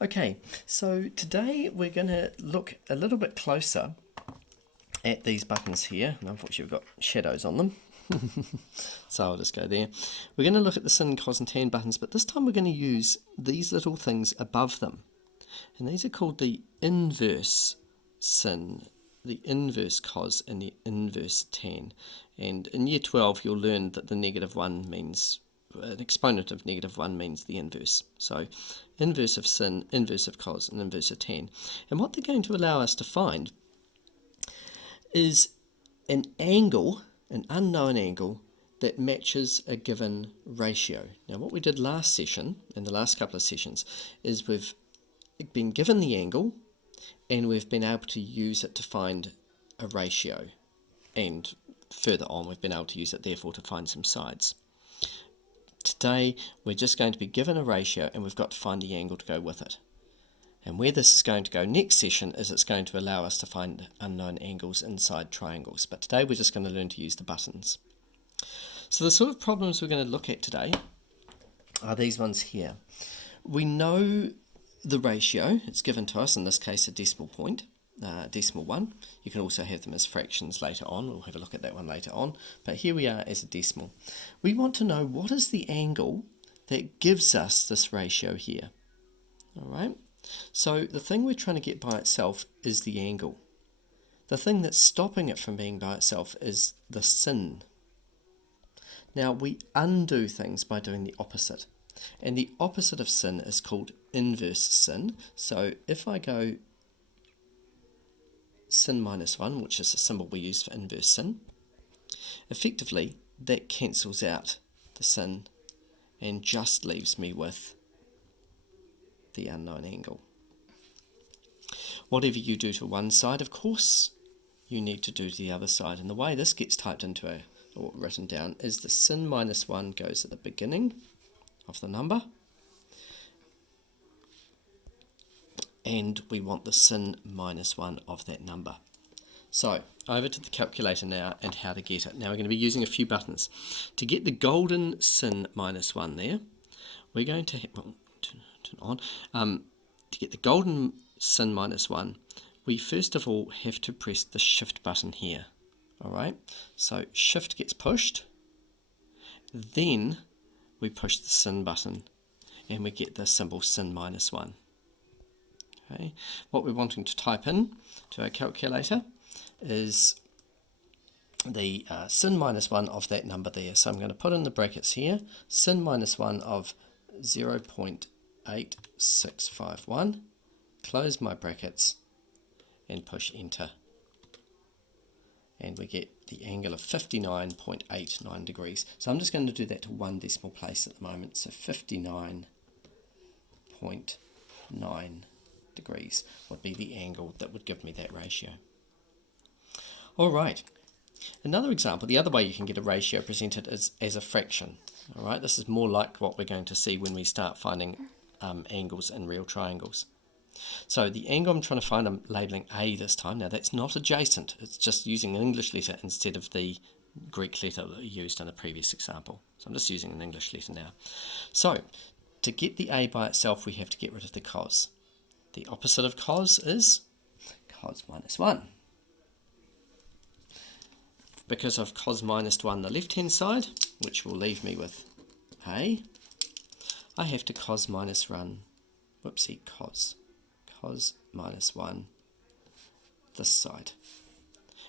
Okay, so today we're going to look a little bit closer at these buttons here, and unfortunately we've got shadows on them, so I'll just go there. We're going to look at the sin, cos and tan buttons, but this time we're going to use these little things above them, and these are called the inverse sin, the inverse cos and the inverse tan. And in year 12 you'll learn that the negative 1 means, an exponent of negative 1 means the inverse. So inverse of sin, inverse of cos and inverse of tan. And what they're going to allow us to find is an angle, an unknown angle, that matches a given ratio. Now what we did last session, in the last couple of sessions, is we've been given the angle and we've been able to use it to find a ratio, and further on we've been able to use it therefore to find some sides. Today we're just going to be given a ratio and we've got to find the angle to go with it. And where this is going to go next session is it's going to allow us to find unknown angles inside triangles. But today we're just going to learn to use the buttons. So the sort of problems we're going to look at today are these ones here. We know the ratio, it's given to us, in this case a decimal point, decimal 1. You can also have them as fractions later on. We'll have a look at that one later on. But here we are as a decimal. We want to know what is the angle that gives us this ratio here. Alright? So the thing we're trying to get by itself is the angle. The thing that's stopping it from being by itself is the sin. Now we undo things by doing the opposite. And the opposite of sin is called inverse sin. So if I go sin minus 1, which is a symbol we use for inverse sin, effectively that cancels out the sin and just leaves me with the unknown angle. Whatever you do to one side, of course, you need to do to the other side. And the way this gets typed into or written down is the sin minus 1 goes at the beginning of the number, and we want the sin minus 1 of that number. So over to the calculator now and how to get it. Now we're going to be using a few buttons. To get the golden sin minus 1 there, we're going to to get the golden sin minus 1, we first of all have to press the shift button here. Alright, so shift gets pushed, then we push the sin button and we get the symbol sin minus 1. Okay, what we're wanting to type in to our calculator is the sin minus 1 of that number there. So I'm going to put in the brackets here, sin minus 1 of 0.8651, close my brackets and push enter. And we get the angle of 59.89 degrees. So I'm just going to do that to one decimal place at the moment. So 59.9 degrees would be the angle that would give me that ratio. Alright, another example, the other way you can get a ratio presented is as a fraction. Alright, this is more like what we're going to see when we start finding angles in real triangles. So the angle I'm trying to find, I'm labelling A this time. Now that's not adjacent, it's just using an English letter instead of the Greek letter that we used in a previous example. So I'm just using an English letter now. So to get the A by itself we have to get rid of the cos. The opposite of cos is cos minus 1. Because of cos minus 1 the left hand side, which will leave me with A, I have to cos minus 1, cos minus 1 this side.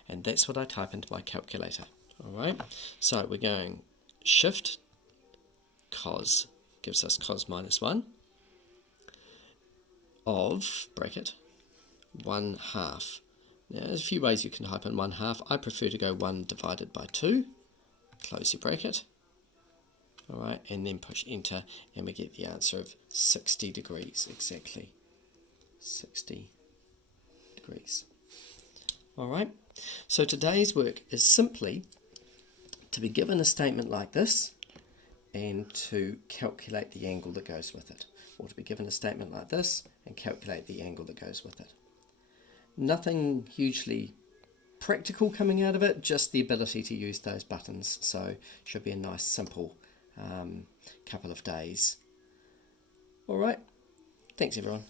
And that's what I type into my calculator. Alright, so we're going shift cos gives us cos minus 1 of, bracket, 1/2. Now there's a few ways you can type in 1/2. I prefer to go 1 divided by 2. Close your bracket. Alright, and then push enter and we get the answer of 60 degrees exactly. 60 degrees. Alright, so today's work is simply to be given a statement like this and to calculate the angle that goes with it. Or to be given a statement like this and calculate the angle that goes with it. Nothing hugely practical coming out of it, just the ability to use those buttons. So should be a nice simple couple of days. Alright, thanks everyone.